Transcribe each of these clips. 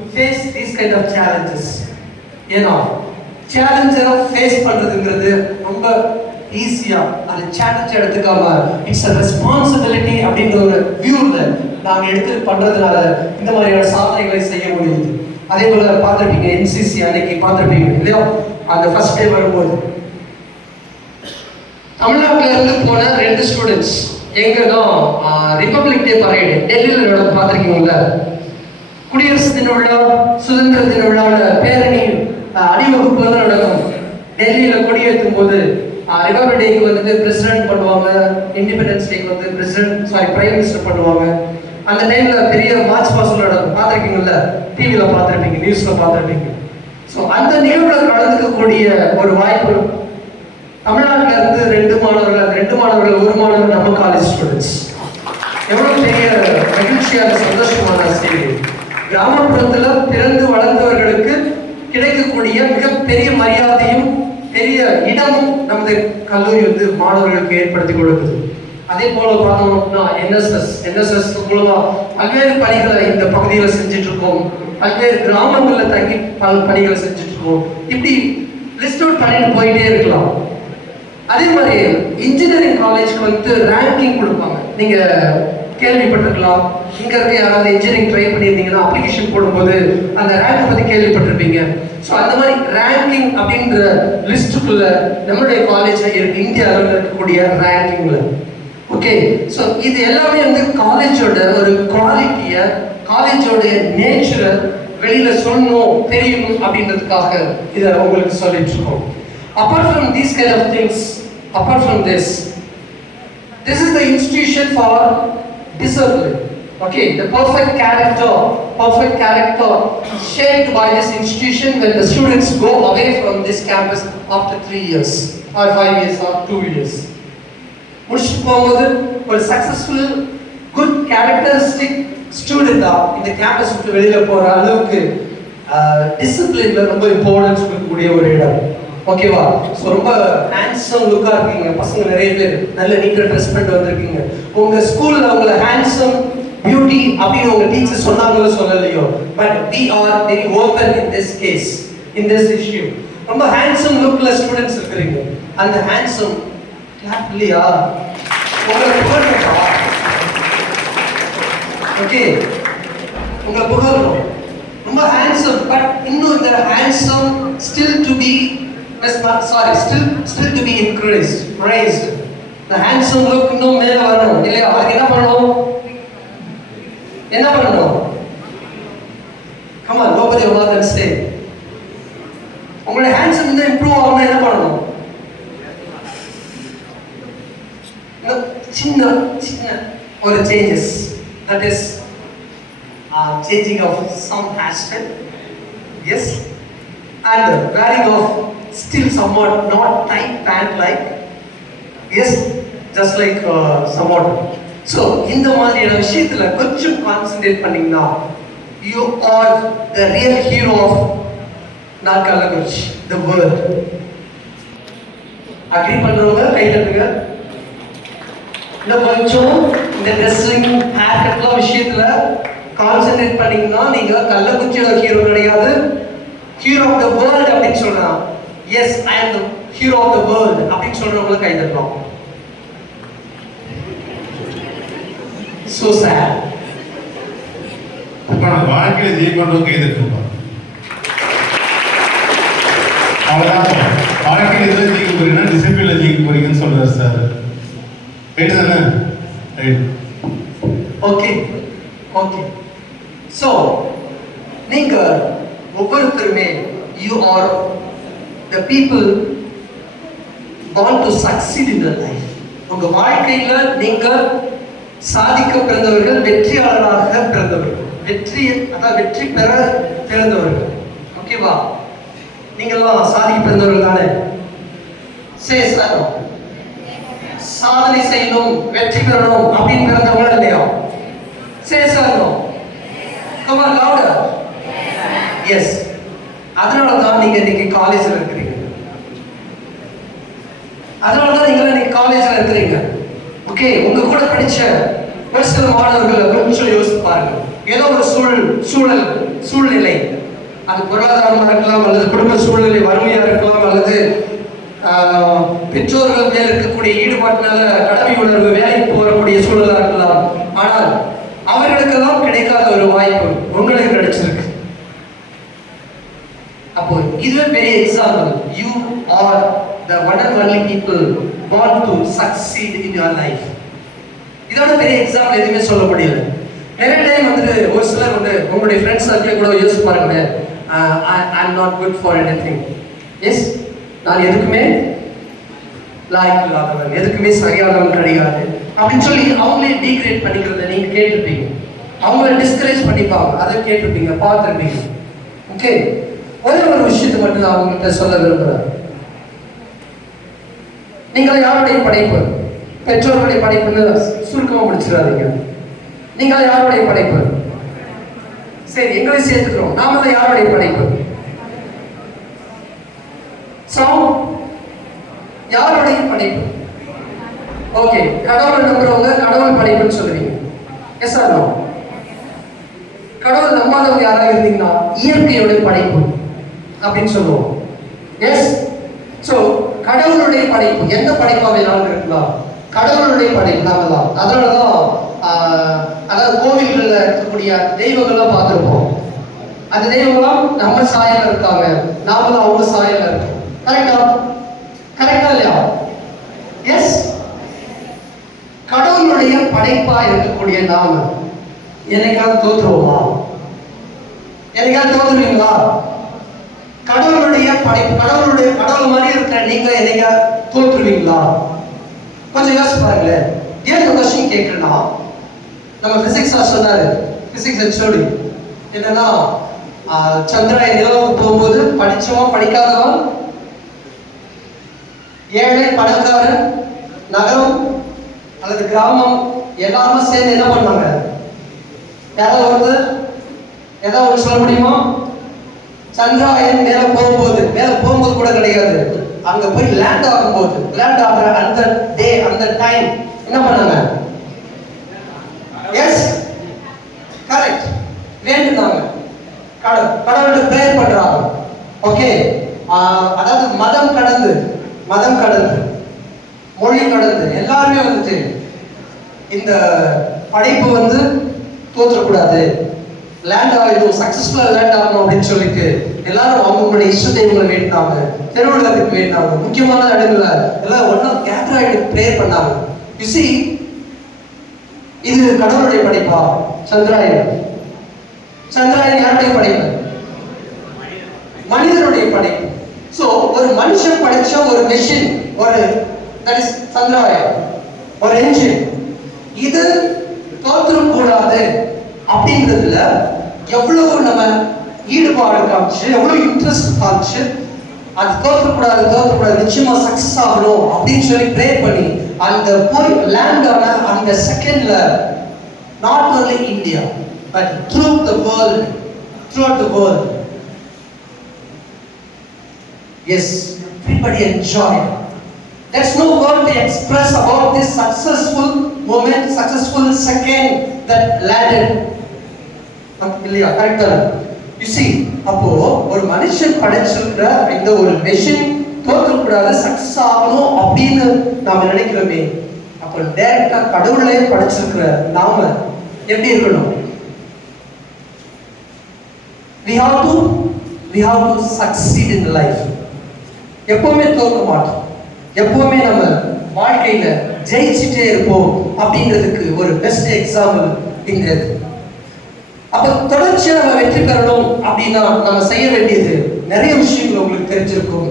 to face these kind of challenges. ஏன்னா சேலஞ்சரை face பண்றதுங்கிறது ரொம்ப ஈஸியா அது சேலஞ்ச் எடுத்துக்காம இட்ஸ் அ ரெஸ்பான்சிபிலிட்டி அப்படின்ற ஒரு வியூல நாங்க எடுத்து பண்றதுனால இந்த மாதிரியான சாதனைகளை செய்ய முடியுது. அதே போல பார்த்துருப்பீங்க என்சிசி அன்னைக்கு பார்த்துருப்பீங்க இல்லையா, அந்த ஃபர்ஸ்ட் டே வரும்போது தமிழ்நாட்டில இருந்து போன 2 ஸ்டூடெண்ட்ஸ் எங்கன்னா ரிபப்ளிக் டே பரேடு டெல்லியில் நடந்து பார்த்துருக்கீங்களா, குடியரசு தின விழா சுதந்திர தின விழாவில் பேரணி அணிவகுப்புல தான் நடக்கும். டெல்லியில் கொடியேற்றும் போது ரிபப்ளிக் டேக்கு வந்து பிரசிடென்ட் பண்ணுவாங்க, இண்டிபெண்டன்ஸ் டேக்கு வந்து பிரைம் மினிஸ்டர் பண்ணுவாங்க. அந்த டைம்ல பெரிய மார்ச் பாஸ்ட் நடக்கும், பார்த்துருக்கீங்கல்ல, டிவியில் பார்த்துருப்பீங்க, நியூஸ்ல பார்த்துருப்பீங்க. ஸோ அந்த நிகழ்வுல கலந்துக்கக்கூடிய ஒரு வாய்ப்பு தமிழ்நாட்டில இருந்து 2 மாணவர்கள் 1 மாணவர் நம்ம காலேஜ் ஸ்டூடெண்ட்ஸ். எவ்வளவு பெரிய மகிழ்ச்சியான சந்தோஷமான செய்தி. கிராமப்புறத்துல பிறந்து வளர்ந்தவர்களுக்கு கிடைக்கக்கூடிய மிகப்பெரிய மரியாதையும் பெரிய இடமும் நமது கல்லூரி வந்து மாணவர்களுக்கு ஏற்படுத்தி கொடுக்குது. அதே போல பார்த்தோம்னா என்எஸ்எஸ் மூலமா பல்வேறு பணிகளை இந்த பகுதியில் செஞ்சுட்டு இருக்கோம். பல்வேறு கிராமங்கள்ல தங்கி பல பணிகளை செஞ்சுட்டு இருக்கோம். இப்படி லிஸ்ட் அவுட் பண்ணிட்டு போயிட்டே இருக்கலாம். அதே மாதிரி இன்ஜினியரிங் காலேஜ்க்கு வந்து ரேங்கிங் கொடுப்பாங்க. நீங்க கேள்விப்பட்டிருக்கலாம், இங்க இருக்க யாராவது இன்ஜினியரிங் ட்ரை பண்ணியிருந்தீங்கன்னா அப்ளிகேஷன் போடும்போது அந்த ரேங்க் பத்தி கேள்விப்பட்டிருப்பீங்க. ஸோ அந்த மாதிரி ரேங்கிங் அப்படின்ற லிஸ்டுக்குள்ள நம்மளுடைய காலேஜ் இருக்கு, இந்திய அளவில் இருக்கக்கூடிய ரேங்கிங்ல. ஓகே, ஸோ இது எல்லாமே வந்து காலேஜோட ஒரு குவாலிட்டியை, காலேஜோட நேச்சரை வெளியில சொல்லணும் தெரியணும் அப்படின்றதுக்காக இதை உங்களுக்கு சொல்லிட்டு இருக்கோம். Apart from these kind of things, apart from this is the institution for discipline. Okay, the perfect character shaped by this institution when the students go away from this campus after 3 years or 5 years or 2 years. முடிச்சுட்டு போகும்போது ஒரு successful good characteristic student தான் இந்த campus விட்டு வெளியில போற அளவுக்கு டிசிப்ளின்ல ரொம்ப இம்பார்ட்டன்ஸ் கொடுக்கக்கூடிய ஒரு இடம். ஓகேவா? ஸோ ரொம்ப ஹேண்ட்ஸம் லுக்காக இருக்கீங்க பசங்க, நிறைய பேர் நல்ல நீட்டாக ட்ரெஸ் பண்ணிட்டு வந்திருக்கீங்க. உங்கள் ஸ்கூலில் உங்களை ஹேண்ட்ஸம் பியூட்டி அப்படின்னு உங்கள் டீச்சர் சொன்னாங்களோ சொல்லலையோ, but we are very open in this case, in this issue. ரொம்ப ஹேண்ட்ஸம் லுக்கில் ஸ்டூடெண்ட்ஸ் இருக்கிறீங்க. அந்த ஹேண்ட்ஸம் கிளாப் இல்லையா, உங்களை புகழ்றா. ஓகே, உங்களை புகழ்றோம். ரொம்ப ஹேண்ட்ஸம், பட் இன்னும் இந்த handsome still to be praised. The handsome look இன்னும் மேல வரணும் இல்லையா? அதுக்கு என்ன பண்ணணும்? Come on, nobody will let them say. உங்களுடைய handsome இன்னும் improve ஆகணும், என்ன பண்ணணும்? சின்ன ஒரு changes, that is changing of some hairstyle, yes, and wearing of still somewhat not tight pant like, yes, just like somewhat. So இந்த மாதிரியான விஷயத்துல கொஞ்சம் கான்சென்ட்ரேட் பண்ணீங்கன்னா you are the real hero of Narka language, the world. Agri பண்றவங்க கை தட்டுங்க. இந்த கொஞ்சம் இந்த ட்ரெஸ்ஸிங் ஹேர் கட்லாம் விஷயத்துல கான்சென்ட்ரேட் பண்ணீங்கன்னா நீங்க கள்ளக்குறிச்சியோட ஹீரோ கிடையாது, ஹீரோ ஆஃப் த வேர்ல்ட் அப்படின்னு சொல்றான். Yes, I am the hero of the world அப்படின்னு சொல்றவங்க கை தட்டலாம். So sad. அப்ப நான் வாழ்க்கையில ஜெயிக்கணும் கை தட்டுறோம். அவ்வளவுதான். வாழ்க்கையில எதுல ஜெயிக்க போறீங்கன்னா டிசிப்ளின்ல ஜெயிக்க போறீங்கன்னு சொல்றாரு சார். ரைட் தானே? ரைட். ஓகே. சோ நீங்க ஒவ்வொருத்தருமே you are the people born to succeed in their life. உங்க வாழ்க்கையில நீங்க சாதிக்க பிறந்தவர்கள், வெற்றியாளராக பிறந்தவர்கள், வெற்றி பெற பிறந்தவர்கள். ஓகேவா? நீங்கெல்லாம் சாதிக்க பிறந்தவர்கள் தானே? சாதனை செய்யணும், வெற்றி பெறணும் அப்படின்னு பிறந்தவங்களா இல்லையா? Come on, louder. Yes. அதனால தான் நீங்க இன்னைக்கு காலேஜ்ல இருக்கிறீங்க. ஓகே, உங்க கூட படிச்ச ஒரு சில மாணவர்கள் கொஞ்சம் யோசித்து பாருங்க. ஏதோ ஒரு சூழ்நிலை அது பொருளாதாரமாக இருக்கலாம், அல்லது குடும்ப சூழ்நிலை வறுமையாக இருக்கலாம், அல்லது பெற்றோர்கள் மேல் இருக்கக்கூடிய ஈடுபாட்டினால கடமை உணர்வு வேலைக்கு போகக்கூடிய சூழலாக இருக்கலாம். ஆனால் அவர்களுக்கெல்லாம் கிடைக்காத ஒரு வாய்ப்பு உங்களுக்கு கிடைச்சிருக்கு. அப்போ இதுவே பெரிய example. You are the one and only people born to succeed in your life. இதோட பெரிய எக்ஸாம்பிள் எதுவுமே சொல்ல முடியல. நிறைய டைம் ஒரு சிலர் உங்களுடைய ஃப்ரெண்ட்ஸ் சர்க்கிள் கூட யோசிச்சு பாருங்களேன், I am not good for anything. Yes, நான் எதுக்குமே லாய்க்கு இல்லாதவன், எதுக்குமே சரியானவன் கிடையாது அப்படின்னு சொல்லி அவங்களே டீக்ரேட் பண்ணிக்கிறத நீங்க கேட்டிருப்பீங்க. அவங்கள டிஸ்கரேஜ் பண்ணிப்பாங்க, அதை கேட்டிருப்பீங்க, பார்த்துருப்பீங்க. ஓகே, ஒரே ஒரு விஷயத்தை மட்டும் நான் அவங்கள்ட்ட சொல்ல விரும்புகிறேன். நீங்கள் யாருடைய படைப்பு? பெற்றோருடைய படைப்புன்னு சுருக்கமாக முடிச்சிடாதீங்க. நீங்கள் யாருடைய படைப்பு? சரி, எங்களை சேர்த்துக்கிறோம். நாம தான் யாருடைய படைப்பு? யாருடைய படைப்பு? ஓகே, கடவுள் நம்புறவங்க கடவுள் படைப்புன்னு சொல்லுவீங்க. Yes or no? கடவுள் நம்பாதவங்க யாராக இருந்தீங்கன்னா இயற்கையோட படைப்பு அப்படின்னு சொல்லுவோம். எஸ், ஸோ கடவுளுடைய படைப்பு எந்த படைப்பாக வேணாலும் இருக்கலாம், கடவுளுடைய படைப்பு நாம தான். அதனாலதான் அதாவது கோவில்கள்ல இருக்கக்கூடிய தெய்வங்கள்லாம் பார்த்துருப்போம். அந்த தெய்வங்களாம் நம்ம சாயல இருக்காங்க, நாம தான் அவங்க சாயல இருக்கோம். கரெக்டா? கரெக்டா இல்லையா? எஸ், கடவுளுடைய படைப்பா இருக்கக்கூடிய நாம என்னைக்காவது தோற்றுவோமா? என்னைக்காவது தோற்றுவீங்களா? கடவுளுடைய படைப்பு, கடவுள் மாதிரி இருக்கிற நீங்க என்னைக்கா தோற்றுவீங்களா? கொஞ்சம் யோசிச்சு பாருங்களேன். ஏன் இந்த கொஸ்டின் கேட்கிறேன்னா, நம்ம பிசிக்ஸ் சொன்னாரு, பிசிக்ஸ் ஹெச்ஓடி என்னன்னா, சந்திராயன் நிலவுக்கு போகும்போது படிச்சவன் படிக்காதவன், ஏழை பணக்காரன், நகரம் அல்லது கிராமம் எல்லாரும் சேர்ந்து என்ன பண்ணாங்க? யாராவது ஏதாவது சொல்ல முடியுமா? சந்திராயன் மேல போகும்போது கூட கிடையாது, அங்க போய் லேண்ட் ஆகுற அந்த டே, அந்த டைம் என்ன பண்ணாங்க? எஸ், கரெக்ட், வேண்டுனாங்க, கடவுள்கிட்ட பிரேயர் பண்றாங்க. ஓகே, அதாவது மதம் கடந்து மொழி கடந்து எல்லாருமே இந்த படைப்பு தோற்றக்கூடாது, லேண்ட் ஆகிடும், சக்சஸ்ஃபுல்லா லேண்ட் ஆகணும் அப்படின்னு சொல்லிட்டு எல்லாரும் அவங்களுடைய இஷ்ட தெய்வங்களை வேண்டாங்க, திருவிழாவுக்கு வேண்டாங்க, முக்கியமான இடங்கள்ல எல்லாம் ஒன்னா கேதர் ஆகிட்டு ப்ரேயர் பண்ணாங்க. யூ see, இது கடவுளுடைய படைப்பா? சந்திராயன் யாருடைய படைப்பு? மனிதனுடைய படைப்பு. சோ ஒரு மனுஷன் படைச்ச ஒரு மெஷின், தட் இஸ் சந்திராயன், ஒரு என்ஜின், இது தோற்றக்கூடாது அப்படின்றதுல எவ்வளவு நம்ம ஈடுபாடு காமிச்சு, எவ்வளவு இன்ட்ரெஸ்ட் காமிச்சு, அது தோற்றக்கூடாது, நிச்சயமா சக்சஸ் ஆகணும் அப்படின்னு சொல்லி ப்ரே பண்ணி அந்த போய் லேண்ட் ஆன அந்த செகண்ட்ல not only India but throughout the world, yes, everybody enjoyed. There's no word to express about this successful moment, successful second that landed. இல்லையா? கரெக்டா? You see, அப்போ ஒரு மனுஷன் படைச்சிருக்கிற இந்த ஒரு மெஷின் தோற்றக்கூடாது, சக்சஸ் ஆகணும் அப்படின்னு நாம நினைக்கிறோமே, அப்போ டைரக்டா கடவுளே படைச்சிருக்கிற நாம எப்படி இருக்கணும்? we have to succeed in life. எப்பவுமே தோற்க மாட்டோம், எப்பவுமே நம்ம வாழ்க்கையில ஜெயிச்சுட்டே இருப்போம் அப்படின்றதுக்கு ஒரு பெஸ்ட் எக்ஸாம்பிள் இங்க இருக்கு. அப்ப தொடர்ச்சியா நம்ம வெற்றி பெறணும் அப்படின்னா நம்ம செய்ய வேண்டியது நிறைய விஷயங்கள் உங்களுக்கு தெரிஞ்சிருக்கும்.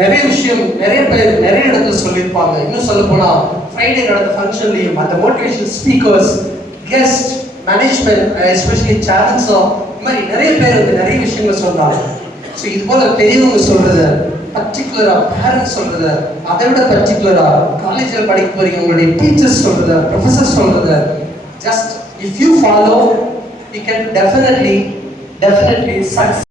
நிறைய பேர் நிறைய இடத்துல சொல்லியிருப்பாங்க. இன்னும் சொல்ல போனா ஃப்ரைடே நடந்த ஃபங்க்ஷன்லயும் அந்த motivation speakers, guest, management, especially channels, இந்த மாதிரி நிறைய பேர் நிறைய விஷயங்கள் சொன்னாங்க. ஸோ இது போல பெரியவங்க சொல்றத, பர்டிகுலரா பேரண்ட்ஸ் சொல்றத, அதை விட பர்டிகுலரா காலேஜில் படிக்க போறீங்க உங்களுடைய டீச்சர்ஸ் சொல்றத, ப்ரொஃபசர் சொல்றத, just if you follow, you can definitely succeed.